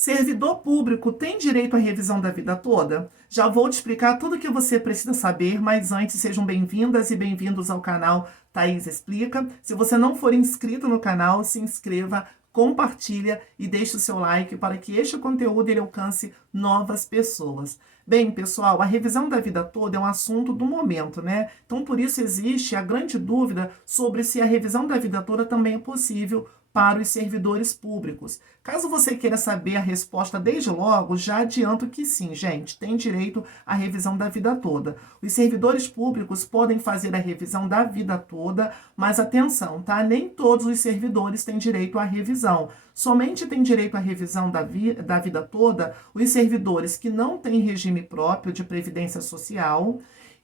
Servidor público tem direito à revisão da vida toda? Já vou te explicar tudo o que você precisa saber, mas antes sejam bem-vindas e bem-vindos ao canal Thaís Explica. Se você não for inscrito no canal, se inscreva, compartilha e deixe o seu like para que este conteúdo ele alcance novas pessoas. Bem, pessoal, a revisão da vida toda é um assunto do momento, né? Então, por isso existe a grande dúvida sobre se a revisão da vida toda também é possível para os servidores públicos. Caso você queira saber a resposta desde logo, já adianto que sim, gente, tem direito à revisão da vida toda. Os servidores públicos podem fazer a revisão da vida toda, mas atenção, tá? Nem todos os servidores têm direito à revisão. Somente tem direito à revisão da vida toda os servidores que não têm regime próprio de previdência social,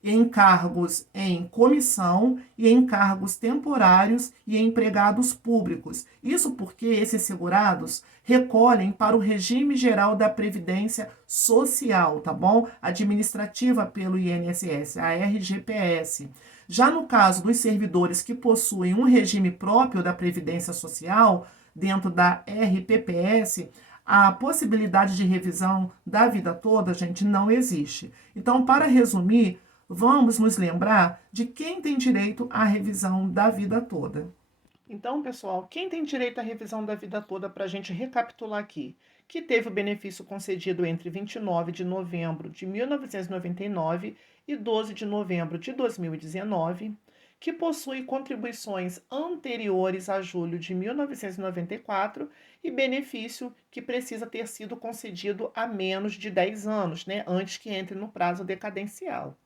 em cargos em comissão e em cargos temporários e empregados públicos. Isso porque esses segurados recolhem para o regime geral da Previdência Social, tá bom? Administrativa pelo INSS, a RGPS. Já no caso dos servidores que possuem um regime próprio da Previdência Social, dentro da RPPS, a possibilidade de revisão da vida toda, gente, não existe. Então, para resumir, vamos nos lembrar de quem tem direito à revisão da vida toda. Então, pessoal, quem tem direito à revisão da vida toda, para a gente recapitular aqui, que teve o benefício concedido entre 29 de novembro de 1999 e 12 de novembro de 2019, que possui contribuições anteriores a julho de 1994 e benefício que precisa ter sido concedido há menos de 10 anos, né, antes que entre no prazo decadencial.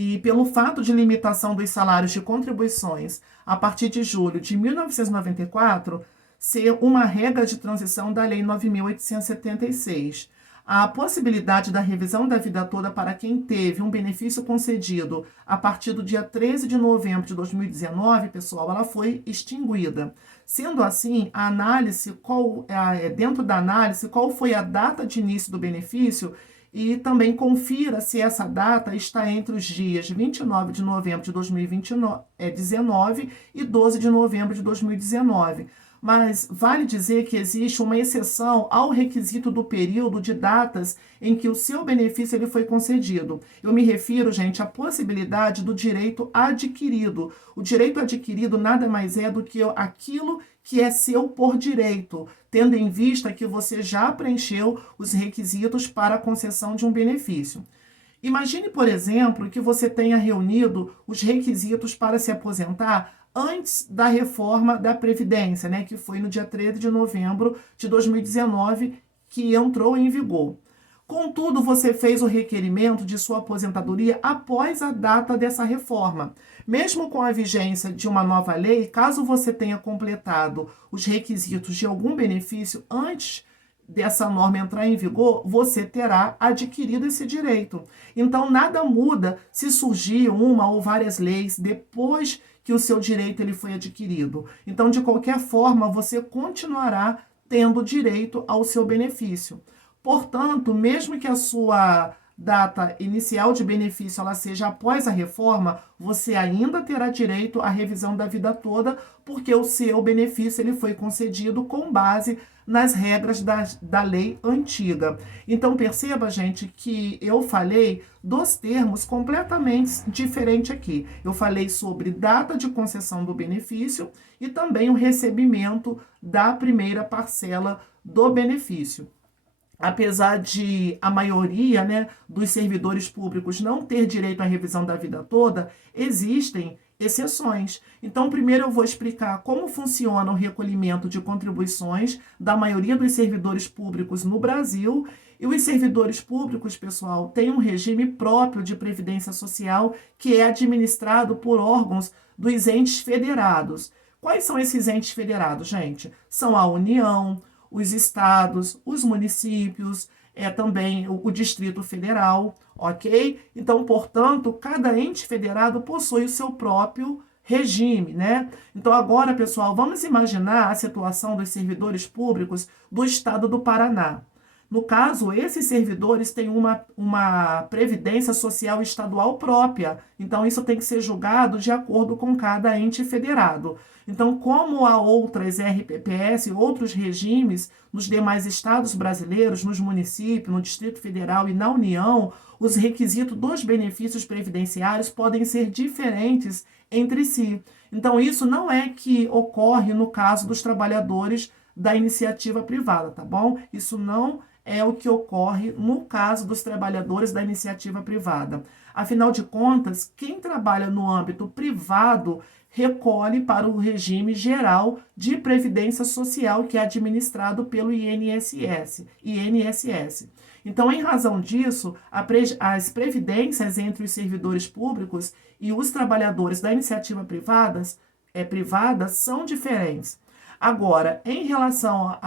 E pelo fato de limitação dos salários de contribuições a partir de julho de 1994 ser uma regra de transição da Lei 9.876. A possibilidade da revisão da vida toda para quem teve um benefício concedido a partir do dia 13 de novembro de 2019, pessoal, ela foi extinguida. Sendo assim, a análise, dentro da análise, qual foi a data de início do benefício e também confira se essa data está entre os dias 29 de novembro de 2019 e 12 de novembro de 2019. Mas vale dizer que existe uma exceção ao requisito do período de datas em que o seu benefício ele foi concedido. Eu me refiro, gente, à possibilidade do direito adquirido. O direito adquirido nada mais é do que aquilo que é seu por direito, tendo em vista que você já preencheu os requisitos para a concessão de um benefício. Imagine, por exemplo, que você tenha reunido os requisitos para se aposentar antes da reforma da Previdência, né, que foi no dia 13 de novembro de 2019 que entrou em vigor. Contudo, você fez o requerimento de sua aposentadoria após a data dessa reforma. Mesmo com a vigência de uma nova lei, caso você tenha completado os requisitos de algum benefício antes dessa norma entrar em vigor, você terá adquirido esse direito. Então, nada muda se surgir uma ou várias leis depois que o seu direito ele foi adquirido. Então, de qualquer forma, você continuará tendo direito ao seu benefício. Portanto, mesmo que a sua data inicial de benefício ela seja após a reforma, você ainda terá direito à revisão da vida toda, porque o seu benefício ele foi concedido com base nas regras da lei antiga. Então, perceba, gente, que eu falei dos termos completamente diferentes aqui. Eu falei sobre data de concessão do benefício e também o recebimento da primeira parcela do benefício. Apesar de a maioria, né, dos servidores públicos não ter direito à revisão da vida toda, existem exceções. Então, primeiro eu vou explicar como funciona o recolhimento de contribuições da maioria dos servidores públicos no Brasil. E os servidores públicos, pessoal, têm um regime próprio de previdência social que é administrado por órgãos dos entes federados. Quais são esses entes federados, gente? São a União, os estados, os municípios, também o Distrito Federal, ok? Então, portanto, cada ente federado possui o seu próprio regime, né? Então, agora, pessoal, vamos imaginar a situação dos servidores públicos do estado do Paraná. No caso, esses servidores têm uma previdência social estadual própria, então isso tem que ser julgado de acordo com cada ente federado. Então, como há outras RPPS e outros regimes nos demais estados brasileiros, nos municípios, no Distrito Federal e na União, os requisitos dos benefícios previdenciários podem ser diferentes entre si. Então, isso não é que ocorre no caso dos trabalhadores da iniciativa privada, tá bom? Isso não é o que ocorre no caso dos trabalhadores da iniciativa privada. Afinal de contas, quem trabalha no âmbito privado recolhe para o regime geral de previdência social que é administrado pelo INSS. Então, em razão disso, as previdências entre os servidores públicos e os trabalhadores da iniciativa privada são diferentes. Agora, em relação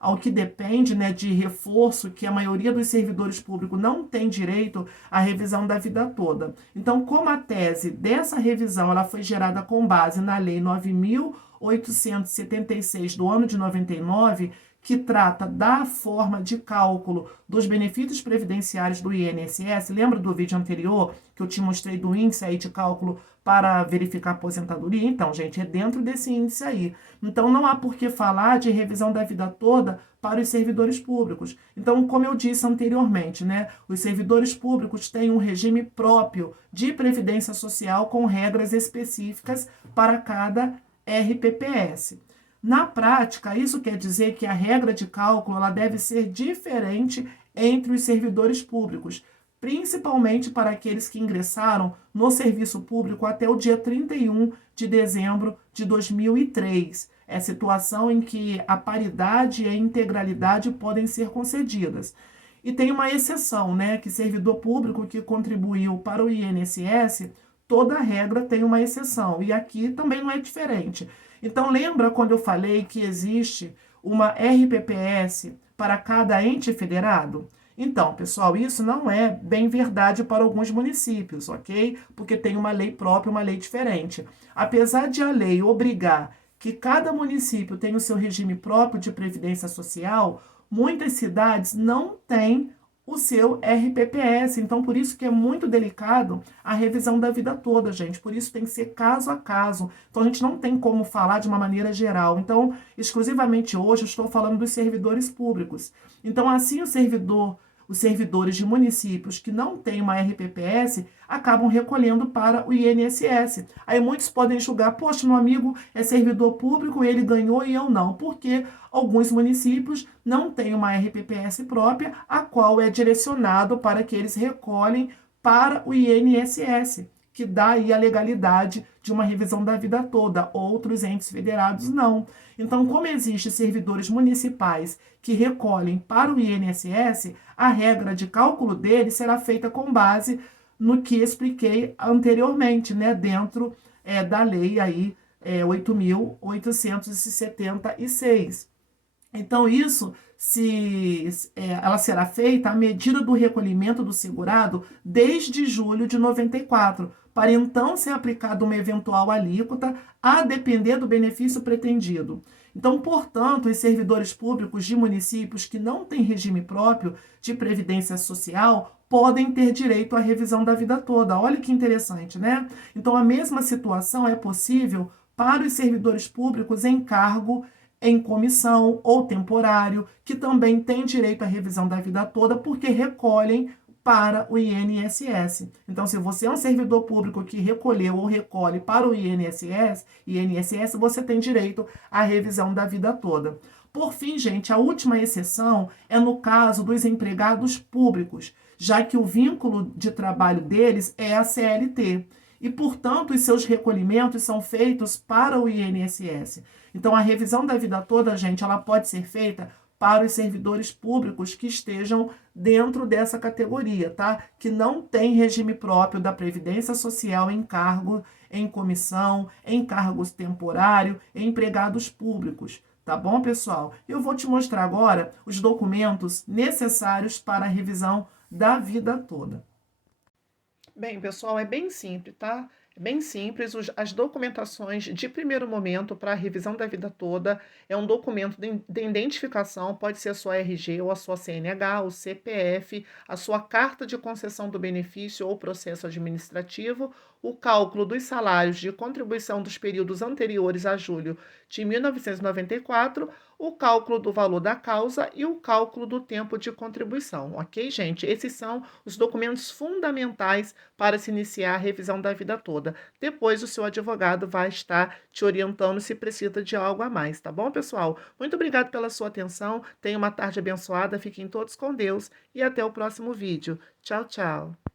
ao que depende, né, de reforço, que a maioria dos servidores públicos não tem direito à revisão da vida toda. Então, como a tese dessa revisão ela foi gerada com base na Lei 9.876 do ano de 99, que trata da forma de cálculo dos benefícios previdenciários do INSS, lembra do vídeo anterior que eu te mostrei do índice aí de cálculo para verificar a aposentadoria? Então, gente, é dentro desse índice aí. Então, não há por que falar de revisão da vida toda para os servidores públicos. Então, como eu disse anteriormente, né, os servidores públicos têm um regime próprio de previdência social com regras específicas para cada RPPS. Na prática, isso quer dizer que a regra de cálculo ela deve ser diferente entre os servidores públicos, principalmente para aqueles que ingressaram no serviço público até o dia 31 de dezembro de 2003. É situação em que a paridade e a integralidade podem ser concedidas. E tem uma exceção, né, que servidor público que contribuiu para o INSS, toda regra tem uma exceção, e aqui também não é diferente. Então, lembra quando eu falei que existe uma RPPS para cada ente federado? Então, pessoal, isso não é bem verdade para alguns municípios, ok? Porque tem uma lei própria, uma lei diferente. Apesar de a lei obrigar que cada município tenha o seu regime próprio de previdência social, muitas cidades não têm o seu RPPS. Então, por isso que é muito delicado a revisão da vida toda, gente. Por isso tem que ser caso a caso. Então, a gente não tem como falar de uma maneira geral. Então, exclusivamente hoje, eu estou falando dos servidores públicos. Então, assim, os servidores de municípios que não têm uma RPPS acabam recolhendo para o INSS. Aí muitos podem julgar, poxa, meu amigo é servidor público, ele ganhou e eu não. Porque alguns municípios não têm uma RPPS própria, a qual é direcionado para que eles recolhem para o INSS, que dá aí a legalidade de uma revisão da vida toda. Outros entes federados não. Então, como existem servidores municipais que recolhem para o INSS, a regra de cálculo deles será feita com base no que expliquei anteriormente, né, dentro da lei aí 8.876. Então, isso ela será feita à medida do recolhimento do segurado desde julho de 94, para então ser aplicada uma eventual alíquota a depender do benefício pretendido. Então, portanto, os servidores públicos de municípios que não têm regime próprio de previdência social podem ter direito à revisão da vida toda. Olha que interessante, né? Então, a mesma situação é possível para os servidores públicos em cargo em comissão ou temporário, que também têm direito à revisão da vida toda, porque recolhem para o INSS. Então, se você é um servidor público que recolheu ou recolhe para o INSS, você tem direito à revisão da vida toda. Por fim, gente, a última exceção é no caso dos empregados públicos, já que o vínculo de trabalho deles é a CLT. E, portanto, os seus recolhimentos são feitos para o INSS. Então, a revisão da vida toda, gente, ela pode ser feita para os servidores públicos que estejam dentro dessa categoria, tá? Que não tem regime próprio da Previdência Social em cargo, em comissão, em cargos temporários, em empregados públicos. Tá bom, pessoal? Eu vou te mostrar agora os documentos necessários para a revisão da vida toda. Bem, pessoal, é bem simples, tá? É bem simples. As documentações de primeiro momento para a revisão da vida toda é um documento de identificação, pode ser a sua RG ou a sua CNH, o CPF, a sua carta de concessão do benefício ou processo administrativo o cálculo dos salários de contribuição dos períodos anteriores a julho de 1994, o cálculo do valor da causa e o cálculo do tempo de contribuição, ok, gente? Esses são os documentos fundamentais para se iniciar a revisão da vida toda. Depois, o seu advogado vai estar te orientando se precisa de algo a mais, tá bom, pessoal? Muito obrigado pela sua atenção, tenha uma tarde abençoada, fiquem todos com Deus e até o próximo vídeo. Tchau, tchau!